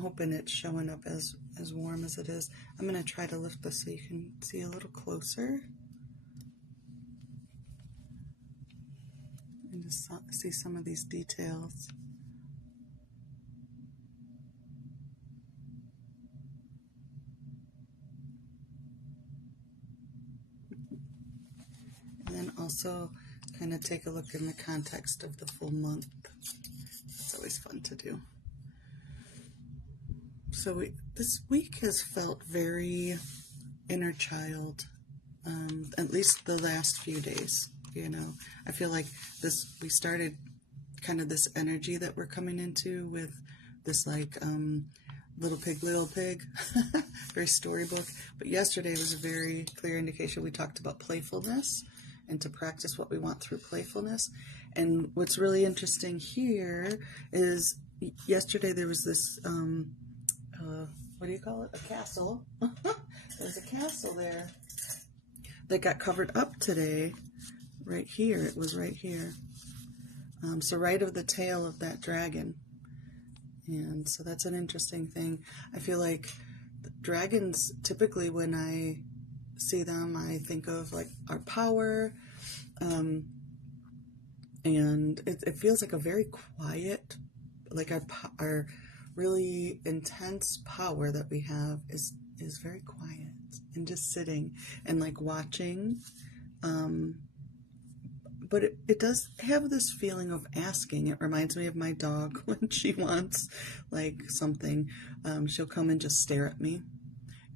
hoping it's showing up as warm as it is. I'm going to try to lift this so you can see a little closer. And just see some of these details. And then also kind of take a look in the context of the full month. That's always fun to do. So this week has felt very inner child, at least the last few days. You know, I feel like we started kind of this energy that we're coming into with this like little pig, very storybook. But yesterday was a very clear indication. We talked about playfulness and to practice what we want through playfulness. And what's really interesting here is yesterday there was this, what do you call it? A castle. There's a castle there that got covered up today. Right here, it was right here. So right of the tail of that dragon. And so that's an interesting thing. I feel like dragons, typically when I see them, I think of like our power. And it feels like a very quiet, like our really intense power that we have is very quiet and just sitting and like watching. But it does have this feeling of asking. It reminds me of my dog when she wants like something. She'll come and just stare at me.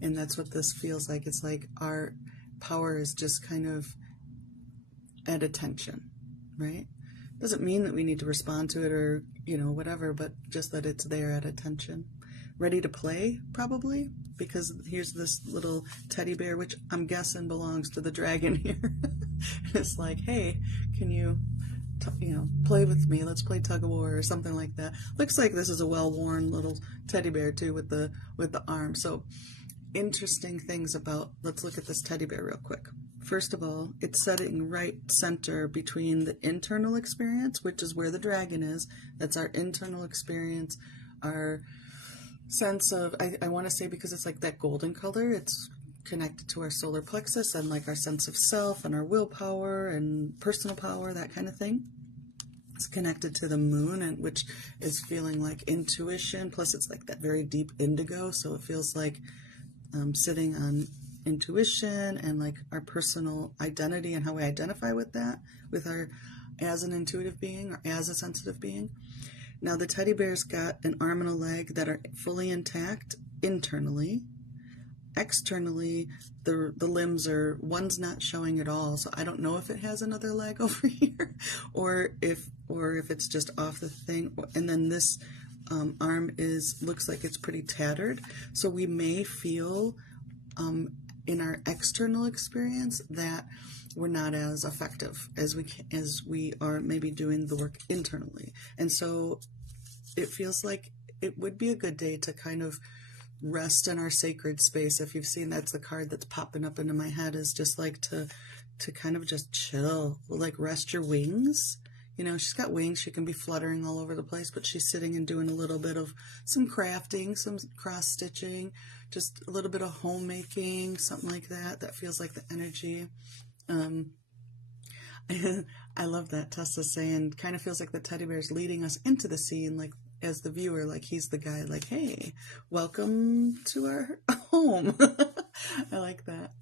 And that's what this feels like. It's like our power is just kind of at attention, right? Doesn't mean that we need to respond to it or, you know, whatever, but just that it's there at attention. Ready to play, probably, because here's this little teddy bear, which I'm guessing belongs to the dragon here. It's like, hey, can you, play with me? Let's play tug of war or something like that. Looks like this is a well-worn little teddy bear too with the arm. So interesting things about, let's look at this teddy bear real quick. First of all, it's sitting right center between the internal experience, which is where the dragon is. That's our internal experience, our sense of, I want to say, because it's like that golden color, it's connected to our solar plexus and like our sense of self and our willpower and personal power, that kind of thing. It's connected to the moon, and which is feeling like intuition, plus it's like that very deep indigo, so it feels like sitting on intuition and like our personal identity and how we identify with that, with our as an intuitive being or as a sensitive being. Now the teddy bear's got an arm and a leg that are fully intact internally. Externally, the limbs are, one's not showing at all, so I don't know if it has another leg over here or if it's just off the thing. And then this arm looks like it's pretty tattered, so we may feel in our external experience that we're not as effective as we are maybe doing the work internally. And so it feels like it would be a good day to kind of rest in our sacred space. If you've seen, that's the card that's popping up into my head, is just like to kind of just chill, like rest your wings. You know, she's got wings, she can be fluttering all over the place, but she's sitting and doing a little bit of some crafting, some cross stitching, just a little bit of homemaking, something like that. That feels like the energy. I love that. Tessa's saying, kind of feels like the teddy bear is leading us into the scene, like as the viewer, like he's the guy, like, hey, welcome to our home. I like that.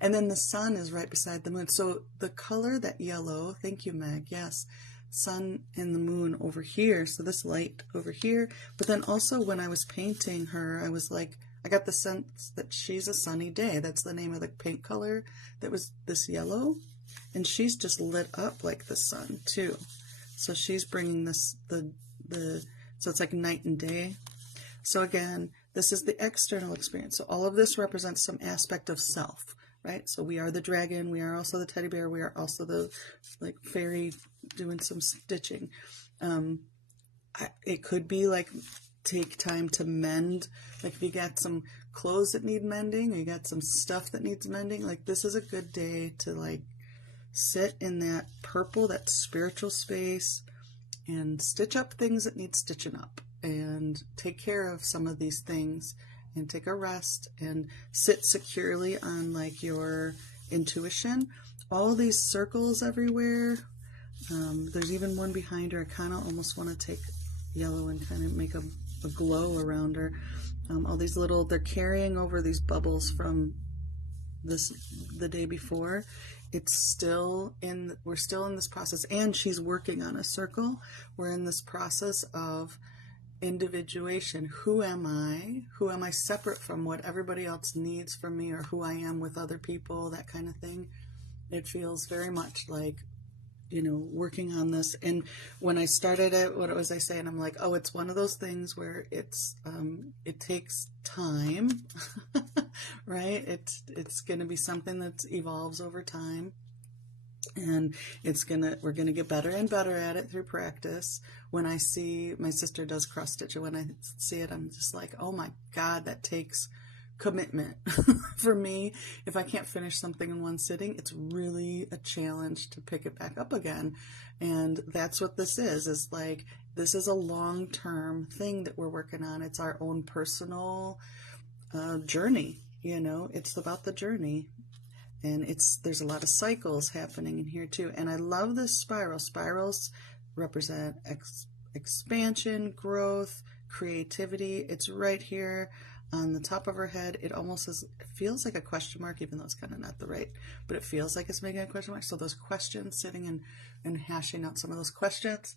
And then the sun is right beside the moon. So the color, that yellow, thank you, Meg, yes, sun and the moon over here. So this light over here. But then also when I was painting her, I was like, I got the sense that she's a sunny day. That's the name of the paint color that was this yellow. And she's just lit up like the sun too. So she's bringing this, so it's like night and day. So again, this is the external experience. So all of this represents some aspect of self, right? So we are the dragon, we are also the teddy bear, we are also the like fairy doing some stitching. It could be like take time to mend, like if you got some clothes that need mending, or you got some stuff that needs mending, like this is a good day to like sit in that purple, that spiritual space, and stitch up things that need stitching up. and take care of some of these things and take a rest and sit securely on like your intuition. All these circles everywhere. There's even one behind her. I kind of almost want to take yellow and kind of make a glow around her. All these little, they're carrying over these bubbles from the day before. We're still in this process, and she's working on a circle. We're in this process of individuation. Who am I? Who am I separate from what everybody else needs from me, or who I am with other people, that kind of thing. It feels very much like, working on this. And when I started it, what was I saying? I'm like, oh, it's one of those things where it takes time, right? It's going to be something that evolves over time, and we're gonna get better and better at it through practice. When I see my sister does cross stitch, and when I see it, I'm just like, oh my God, that takes commitment. For me, if I can't finish something in one sitting, it's really a challenge to pick it back up again. And that's what this is like, this is a long-term thing that we're working on. It's our own personal journey. It's about the journey, and there's a lot of cycles happening in here too. And I love this spiral. Spirals represent expansion, growth, creativity. It's right here on the top of her head. It feels like a question mark, even though it's kind of not but it feels like it's making a question mark. So those questions, sitting and hashing out some of those questions.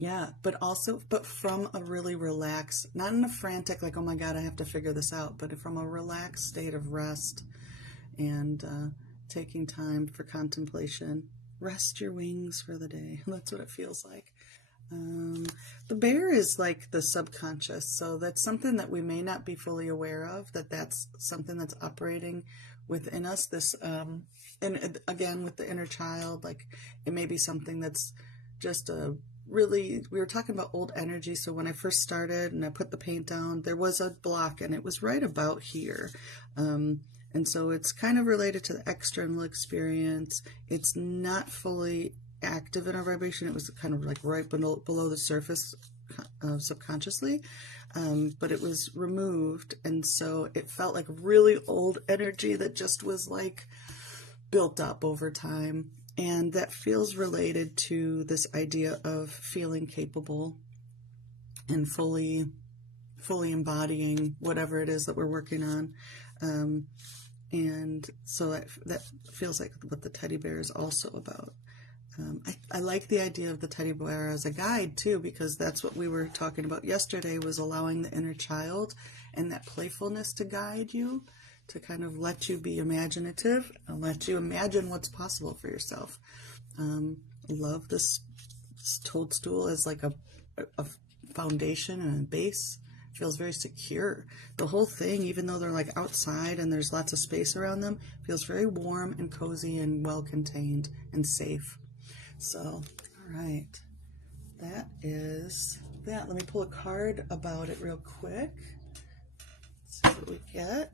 But from a really relaxed, not in a frantic, like, oh my God, I have to figure this out, but from a relaxed state of rest and taking time for contemplation. Rest your wings for the day. That's what it feels like. The bear is like the subconscious, so that's something that we may not be fully aware of, that's something that's operating within us. This, and again, with the inner child, like, it may be something that's just we were talking about old energy. So when I first started and I put the paint down, there was a block, and it was right about here. And so it's kind of related to the external experience. It's not fully active in our vibration. It was kind of like right below the surface subconsciously, but it was removed, and so it felt like really old energy that just was like built up over time. And that feels related to this idea of feeling capable and fully embodying whatever it is that we're working on. And so that feels like what the teddy bear is also about. I like the idea of the teddy bear as a guide too, because that's what we were talking about yesterday, was allowing the inner child and that playfulness to guide you, to kind of let you be imaginative and let you imagine what's possible for yourself. I love this toadstool as like a foundation and a base. It feels very secure. The whole thing, even though they're like outside and there's lots of space around them, feels very warm and cozy and well contained and safe. So, all right, that is that. Let me pull a card about it real quick. Let's see what we get.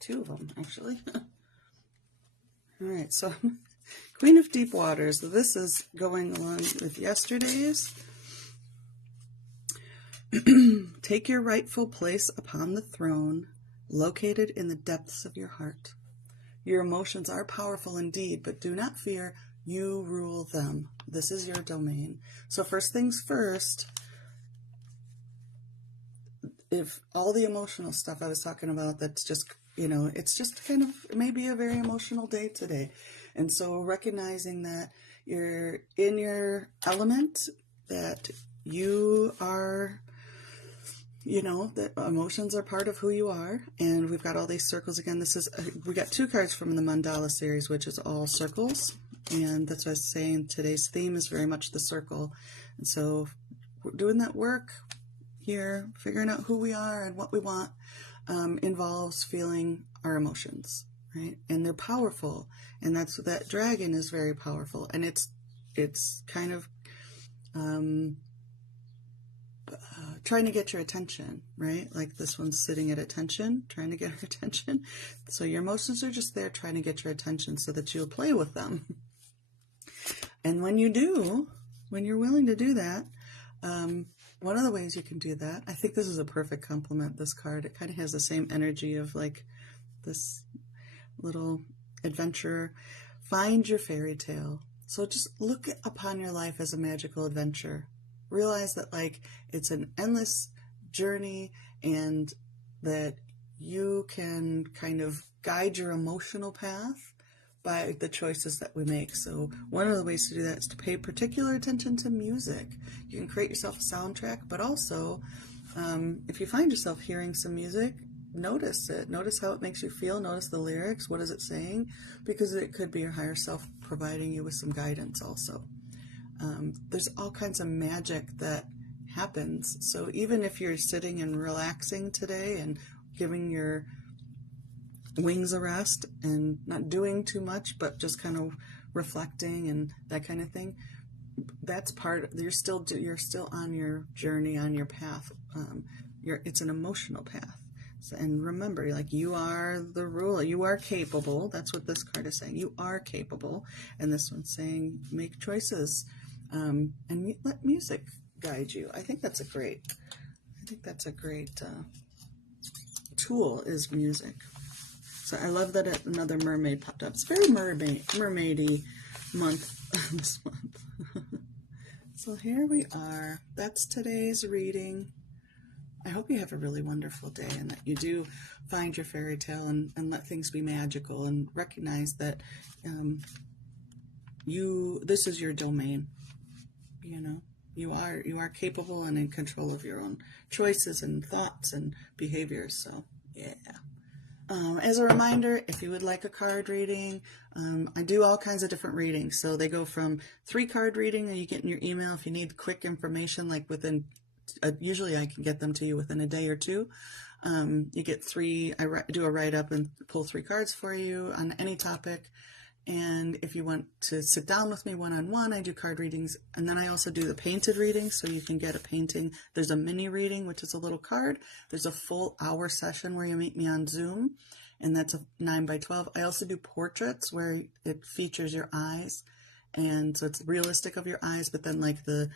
Two of them, actually. All right, so Queen of Deep Waters. This is going along with yesterday's. Take your rightful place upon the throne, located in the depths of your heart. Your emotions are powerful indeed, but do not fear. You rule them. This is your domain. So first things first, if all the emotional stuff I was talking about, that's just, it's just kind of maybe a very emotional day today. And so recognizing that you're in your element, that you are, that emotions are part of who you are. And we've got all these circles again. We got two cards from the mandala series, which is all circles. And that's what I was saying. Today's theme is very much the circle. And so we're doing that work here, figuring out who we are and what we want, involves feeling our emotions. right? And they're powerful, and that dragon is very powerful, and it's kind of trying to get your attention, right? Like this one's sitting at attention, trying to get her attention. So your emotions are just there trying to get your attention so that you'll play with them. And when you do, when you're willing to do that, one of the ways you can do that, I think this is a perfect compliment, this card. It kind of has the same energy of like this little adventurer. Find your fairy tale. So just look upon your life as a magical adventure. Realize that like it's an endless journey and that you can kind of guide your emotional path by the choices that we make. So one of the ways to do that is to pay particular attention to music. You can create yourself a soundtrack, but also if you find yourself hearing some music, notice it. Notice how it makes you feel. Notice the lyrics. What is it saying? Because it could be your higher self providing you with some guidance also. There's all kinds of magic that happens. So even if you're sitting and relaxing today and giving your wings a rest and not doing too much, but just kind of reflecting and that kind of thing, that's you're still on your journey, on your path. It's an emotional path. So, and remember, like, you are the ruler. You are capable. That's what this card is saying. You are capable. And this one's saying, make choices. And let music guide you. I think that's a great tool, is music. So I love that another mermaid popped up. It's very mermaidy month this month. So here we are. That's today's reading. I hope you have a really wonderful day and that you do find your fairy tale and let things be magical and recognize that this is your domain. You know, you are capable and in control of your own choices and thoughts and behaviors. So yeah. As a reminder, if you would like a card reading, I do all kinds of different readings. So they go from 3-card reading that you get in your email if you need quick information, like within, usually I can get them to you within a day or two. You get 3, I do a write-up and pull 3 cards for you on any topic. And if you want to sit down with me one-on-one, I do card readings. And then I also do the painted reading, so you can get a painting. There's a mini reading, which is a little card. There's a full hour session where you meet me on Zoom, and that's a 9x12. I also do portraits where it features your eyes. And so it's realistic of your eyes, but then like the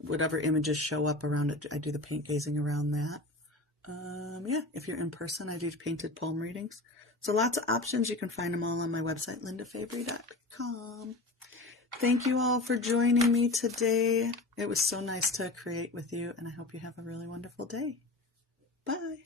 whatever images show up around it, I do the paint gazing around that. Yeah, if you're in person, I do painted palm readings. So lots of options. You can find them all on my website, lindafabry.com. Thank you all for joining me today. It was so nice to create with you, and I hope you have a really wonderful day. Bye.